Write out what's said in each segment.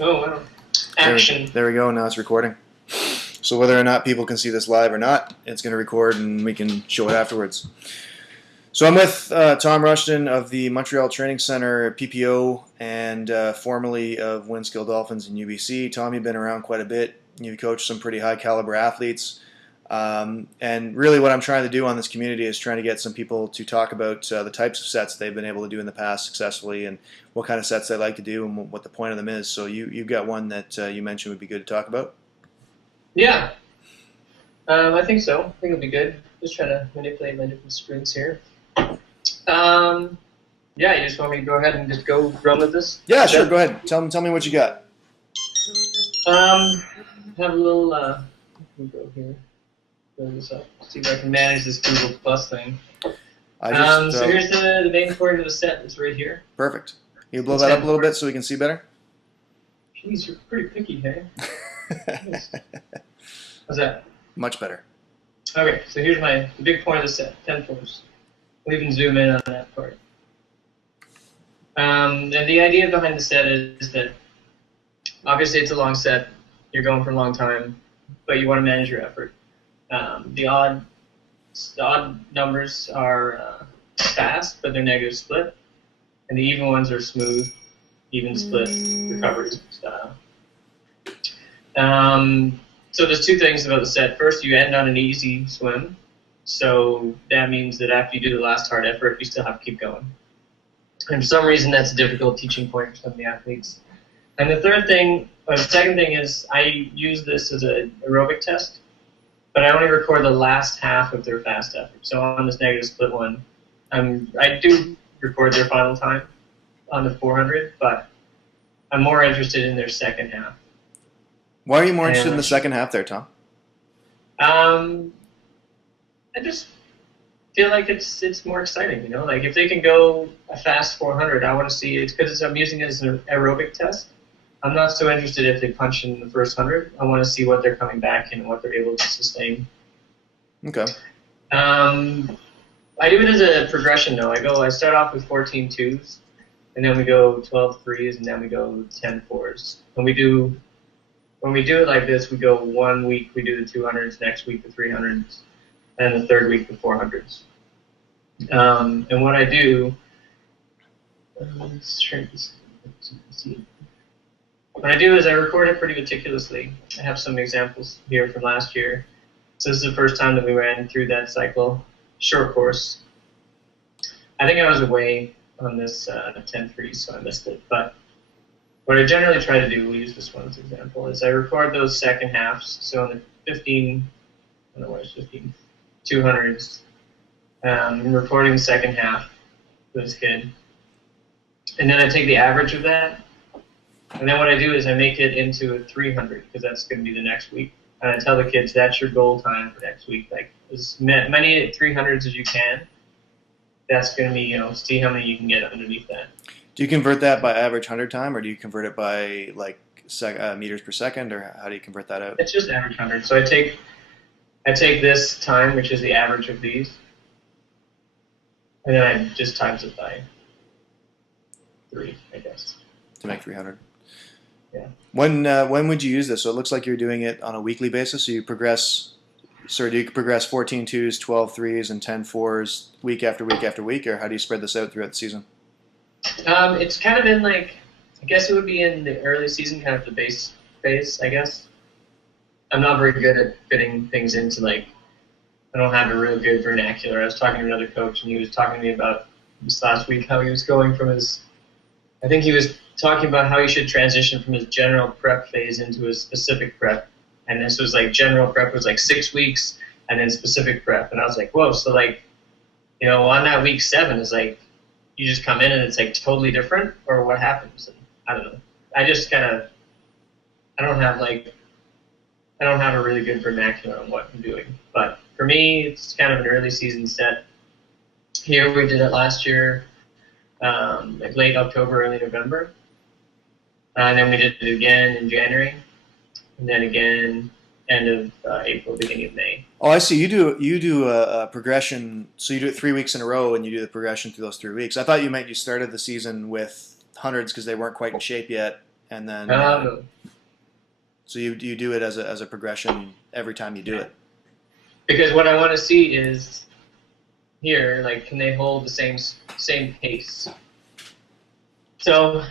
Oh, wow. Action. There we go. Now it's recording. So whether or not people can see this live or not, it's going to record and we can show it afterwards. So I'm with Tom Rushton of the Montreal Training Centre PPO and formerly of Winskill Dolphins in UBC. Tom, you've been around quite a bit. You've coached some pretty high caliber athletes. And really what I'm trying to do on this community is trying to get some people to talk about the types of sets they've been able to do in the past successfully and what kind of sets they like to do and what the point of them is. So you've got one that you mentioned would be good to talk about? Yeah. I think so. I think it'll be good. Just trying to manipulate my different screens here. Yeah, you just want me to go ahead and just go run with this? Yeah, sure. Go ahead. Tell me what you got. Have a little, let me go here. Go this up. See if I can manage this Google Plus thing. So here's the main part of the set. It's right here. Perfect. You blow that up a little bit so we can see better? Jeez, you're pretty picky, hey? How's that? Much better. Okay, so here's the big point of the set, 10 fours. We'll even zoom in on that part. And the idea behind the set is that obviously it's a long set. You're going for a long time, but you want to manage your effort. The odd numbers are fast, but they're negative split, and the even ones are smooth, even split recovery style. So there's two things about the set. First, you end on an easy swim, so that means that after you do the last hard effort, you still have to keep going. And for some reason, that's a difficult teaching point for some of the athletes. And the second thing is I use this as an aerobic test, but I only record the last half of their fast effort. So on this negative split one, I do record their final time on the 400, but I'm more interested in their second half. Why are you more interested in the second half there, Tom? I just feel like it's more exciting, you know? Like if they can go a fast 400, I want to see it because I'm using it as an aerobic test. I'm not so interested if they punch in the first 100. I want to see what they're coming back in and what they're able to sustain. Okay. I do it as a progression, though. I start off with 14 twos, and then we go 12 threes, and then we go 10 fours. When we do it like this, we go 1 week, we do the 200s, next week the 300s, and the third week the 400s. And what I do, let's try this. What I do is I record it pretty meticulously. I have some examples here from last year. So this is the first time that we ran through that cycle, short course. I think I was away on this 10-3, so I missed it. But what I generally try to do, we'll use this one as an example, is I record those second halves. So on the 15, I don't know what it's 15, 200s, I'm recording the second half for this kid. And then I take the average of that. And then what I do is I make it into a 300 because that's going to be the next week. And I tell the kids that's your goal time for next week. Like as many 300s as you can. That's going to be, see how many you can get underneath that. Do you convert that by average 100 time or do you convert it by like meters per second or how do you convert that out? It's just average 100. So I take this time, which is the average of these, and then I just times it by 3, I guess. To make 300. Yeah. When would you use this? So it looks like you're doing it on a weekly basis. So you progress. So do you progress 14 twos, 12 threes, and 10 fours week after week after week, or how do you spread this out throughout the season? It's kind of in I guess it would be in the early season, kind of the base phase, I guess. I'm not very good at fitting things into I don't have a real good vernacular. I was talking to another coach, and he was talking to me about this last week how he was going from I think he was talking about how he should transition from his general prep phase into his specific prep. And this was general prep was 6 weeks, and then specific prep. And I was like, whoa, so on that week 7 is you just come in and it's totally different, or what happens? And I don't know. I just I don't have a really good vernacular on what I'm doing. But for me, it's kind of an early season set. Here we did it last year, late October, early November. And then we did it again in January, and then again end of April, beginning of May. Oh, I see. You do a progression. So you do it 3 weeks in a row, and you do the progression through those 3 weeks. I thought you started the season with hundreds because they weren't quite in shape yet, and then Um, so you do it as a progression every time you do it. because what I want to see is here, like, can they hold the same pace? So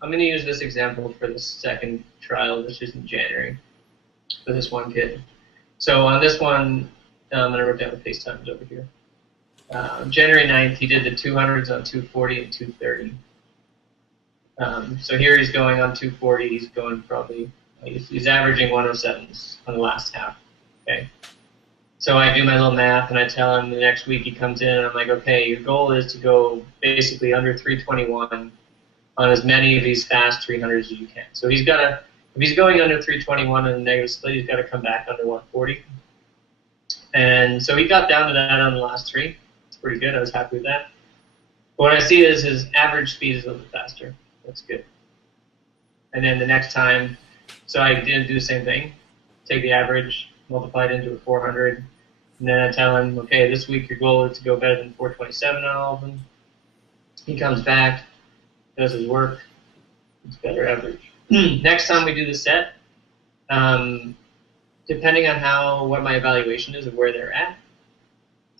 I'm going to use this example for the second trial, which is in January, for this one kid. So on this one, I wrote down the pace times over here. January 9th, he did the 200s on 240 and 230. So here he's going on 240. He's going probably, he's averaging 107s on the last half. Okay. So I do my little math, and I tell him the next week he comes in, and I'm like, okay, your goal is to go basically under 321 on as many of these fast 300s as you can. So he's got to, if he's going under 321 in the negative split, he's got to come back under 140. And so he got down to that on the last three. It's pretty good. I was happy with that. But what I see is his average speed is a little bit faster. That's good. And then the next time, so I didn't do the same thing. Take the average, multiply it into a 400, and then I tell him, okay, this week your goal is to go better than 427 on all of them. He comes back, does his work, it's better average. Next time we do the set, depending on what my evaluation is of where they're at,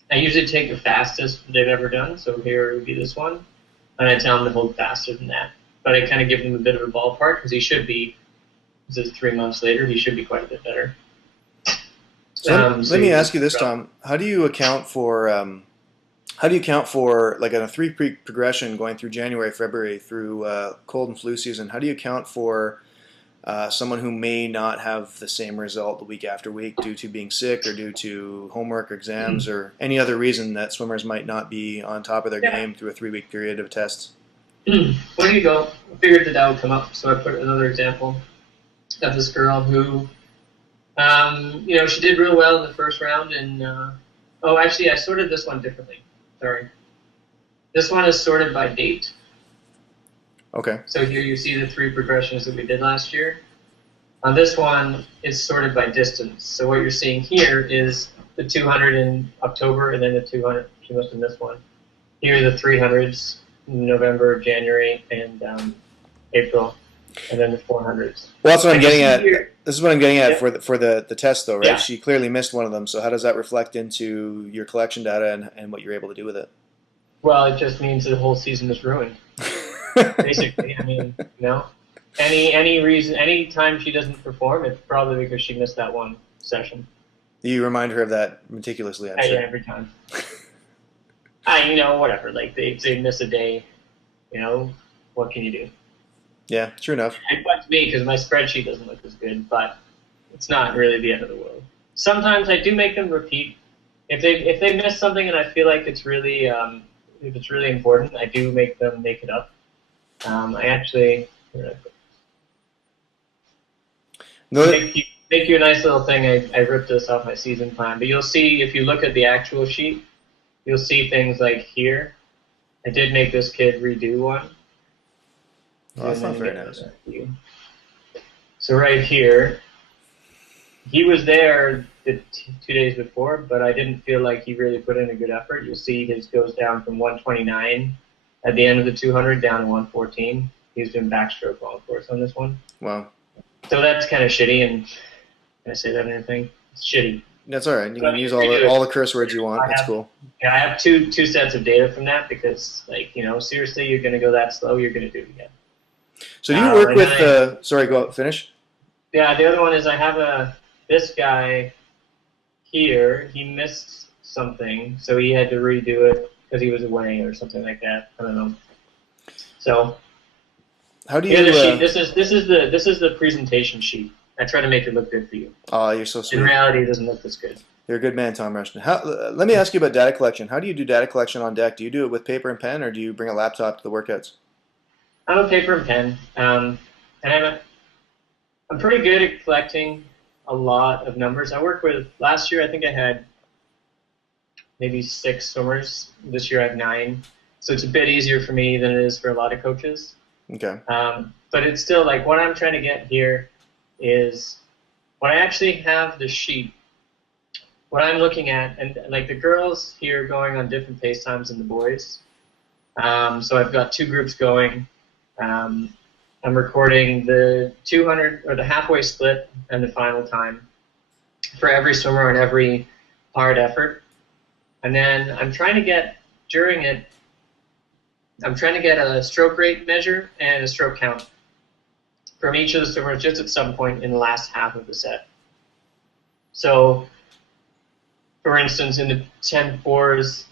I usually take the fastest they've ever done, so here would be this one, and I tell them to hold faster than that. But I kind of give them a bit of a ballpark, because he should be, this is 3 months later, he should be quite a bit better. So let me ask you this, Tom. How do you account for like on a 3-week progression going through January, February through cold and flu season? How do you account for someone who may not have the same result the week after week due to being sick or due to homework or exams or any other reason that swimmers might not be on top of their game through a 3-week period of tests? Where do you go? I figured that would come up, so I put another example of this girl who, she did real well in the first round, and actually I sorted this one differently. Sorry. This one is sorted by date. Okay. So here you see the 3 progressions that we did last year. On this one, it's sorted by distance. So what you're seeing here is the 200 in October, and then the 200, she must have missed one. Here are the 300s, November, January, and April, and then the 400s. Well, that's what I'm getting at. This is what I'm getting at for the test, though, right? Yeah. She clearly missed one of them. So how does that reflect into your collection data and what you're able to do with it? Well, it just means the whole season is ruined. Basically, I mean, any reason, any time she doesn't perform, it's probably because she missed that one session. You remind her of that meticulously, I'm sure. Yeah, every time. Whatever. Like they miss a day, what can you do? Yeah, true enough. It bugs me because my spreadsheet doesn't look as good, but it's not really the end of the world. Sometimes I do make them repeat. If they miss something and I feel like it's really if it's really important, I do make them make it up. I actually make you a nice little thing. I ripped this off my season plan, but you'll see if you look at the actual sheet, you'll see things like here. I did make this kid redo one. Oh, that's not very nice. So right here, he was there the 2 days before, but I didn't feel like he really put in a good effort. You'll see his goes down from 129 at the end of the 200 down to 114. He's doing backstroke all course on this one. Wow. So that's kind of shitty, and can I say that or anything? It's shitty. That's all right. You can use all the curse words you want. That's cool. Yeah, I have two sets of data from that because, seriously, you're going to go that slow, you're going to do it again. So do you work with sorry, go out, finish? Yeah, the other one is I have this guy here, he missed something, so he had to redo it because he was away or something like that. I don't know. So how do you this is the presentation sheet. I try to make it look good for you. Oh, you're so sweet. In reality, it doesn't look this good. You're a good man, Tom Rushton. Let me ask you about data collection. How do you do data collection on deck? Do you do it with paper and pen, or do you bring a laptop to the workouts? I'm a paper and pen, and I'm pretty good at collecting a lot of numbers. Last year I think I had maybe 6 swimmers. This year I have 9. So it's a bit easier for me than it is for a lot of coaches. Okay. But it's still like what I'm trying to get here is when I actually have the sheet, what I'm looking at, and like the girls here going on different pace times than the boys. So I've got 2 groups going. I'm recording the 200 or the halfway split and the final time for every swimmer and every hard effort. And then I'm trying to get, during it, I'm trying to get a stroke rate measure and a stroke count from each of the swimmers just at some point in the last half of the set. So, for instance, in the 10-4s,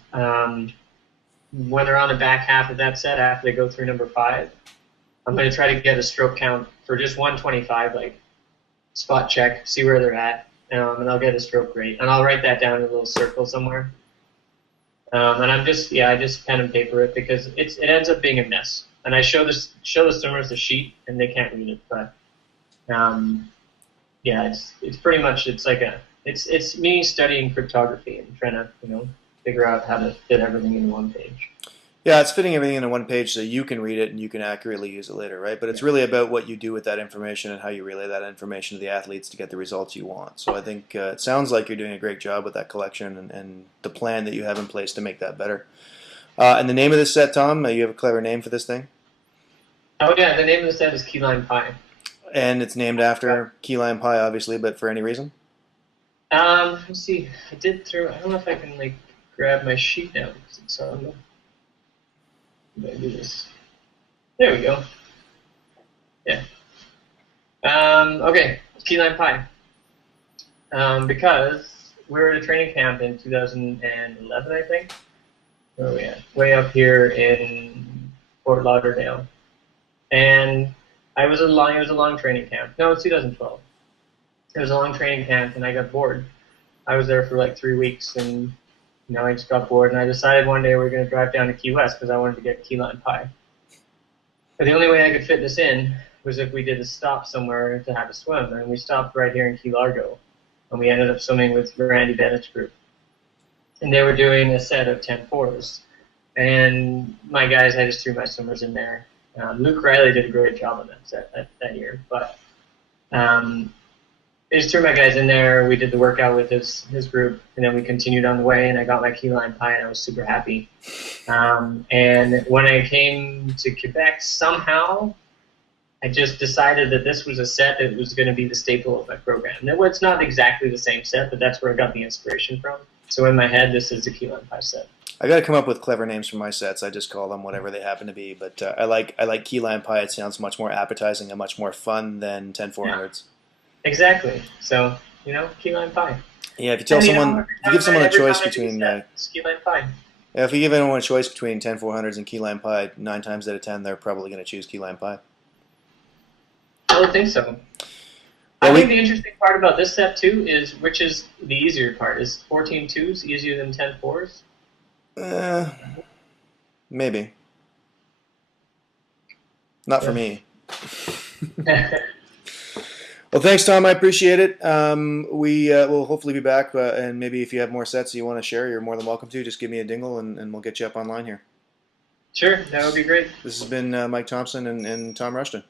when they're on the back half of that set after they go through number 5, I'm going to try to get a stroke count for just 125, like spot check, see where they're at, and I'll get a stroke rate. And I'll write that down in a little circle somewhere. And I just pen and paper it because it ends up being a mess. And I show the swimmers the sheet and they can't read it, but it's pretty much it's me studying cryptography and trying to figure out how to fit everything into one page. Yeah, it's fitting everything into one page so you can read it and you can accurately use it later, right? But it's really about what you do with that information and how you relay that information to the athletes to get the results you want. So I think it sounds like you're doing a great job with that collection and the plan that you have in place to make that better. And the name of this set, Tom, you have a clever name for this thing? Oh, yeah, the name of the set is Key Lime Pie. And it's named after key lime pie, obviously, but for any reason? Let's see. I don't know if I can, grab my sheet now because it's on the... I'm do this. There we go. Yeah. Okay, key lime pie. Because we were at a training camp in 2011, I think. Where are we at? Way up here in Fort Lauderdale. And it was a long training camp. No, it was 2012. It was a long training camp, and I got bored. I was there for 3 weeks, and I just got bored, and I decided one day we were going to drive down to Key West because I wanted to get key lime pie. But the only way I could fit this in was if we did a stop somewhere to have a swim, and we stopped right here in Key Largo, and we ended up swimming with Randy Bennett's group. And they were doing a set of 10-4s, and my guys, I just threw my swimmers in there. Luke Riley did a great job on that set that year, but I just threw my guys in there. We did the workout with his group, and then we continued on the way, and I got my key lime pie, and I was super happy. And when I came to Quebec, somehow I just decided that this was a set that was going to be the staple of my program. Now, it's not exactly the same set, but that's where I got the inspiration from. So in my head, this is the key lime pie set. I got to come up with clever names for my sets. I just call them whatever they happen to be. But I like key lime pie. It sounds much more appetizing and much more fun than 10-400s. Exactly. So, key lime pie. Yeah, if you tell someone, if you give someone a choice between, key lime pie. Yeah, if you give anyone a choice between 10-400s and key lime pie, 9 times out of 10, they're probably going to choose key lime pie. I would think so. I think the interesting part about this set too is which is the easier part. Is 14-2s easier than 10-4s? Maybe. Not for me. Well, thanks, Tom. I appreciate it. We will hopefully be back, and maybe if you have more sets you want to share, you're more than welcome to. Just give me a dingle, and we'll get you up online here. Sure, that would be great. This has been Mike Thompson and Tom Rushton.